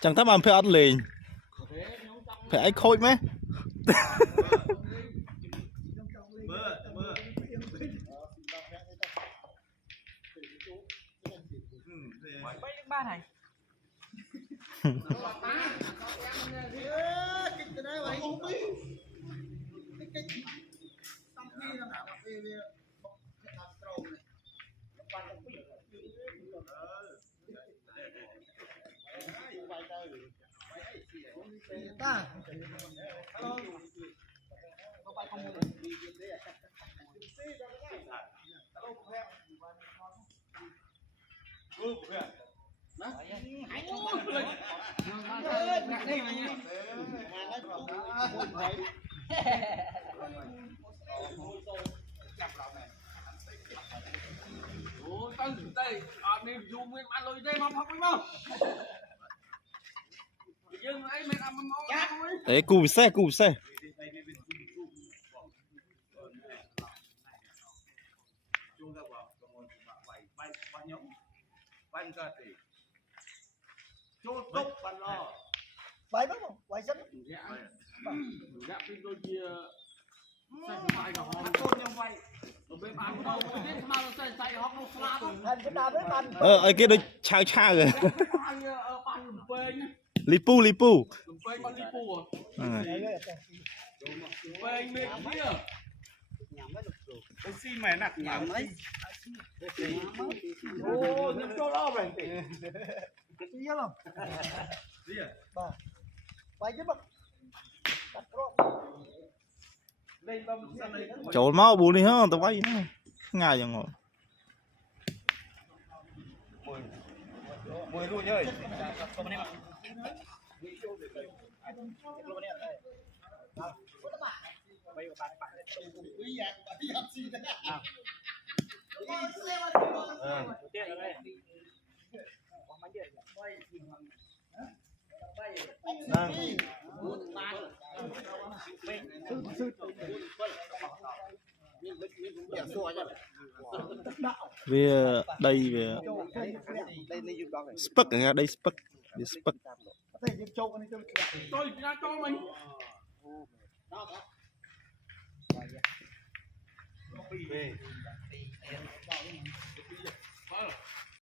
chẳng thắp ăn phải ăn liền phải ấy khôi mấy ba này đây đi zoom lên ăn lôi đây mà học với không nhưng ấy mình ăn máu đấy cùm xe Vậy đó không? Vậy rất dạ bên đôi kia sai phải cả họ tôn nhau vậy bên bạn đâu biết mà nó sai họ không xả đâu thành cái nào với bạn ấy kia nó cha rồi anh ở ban bên lipu bên ban lipu à bên bên kia cái xi mày nặng nhảm ấy ô nhưng cho lo vậy cái gì không gì à ba vậy chứ bác chỗ máu bù đi ha tao quay ngay vậy ngồi mùi luôn nhơi về đây về spec ở đây spec tôi ra cho mình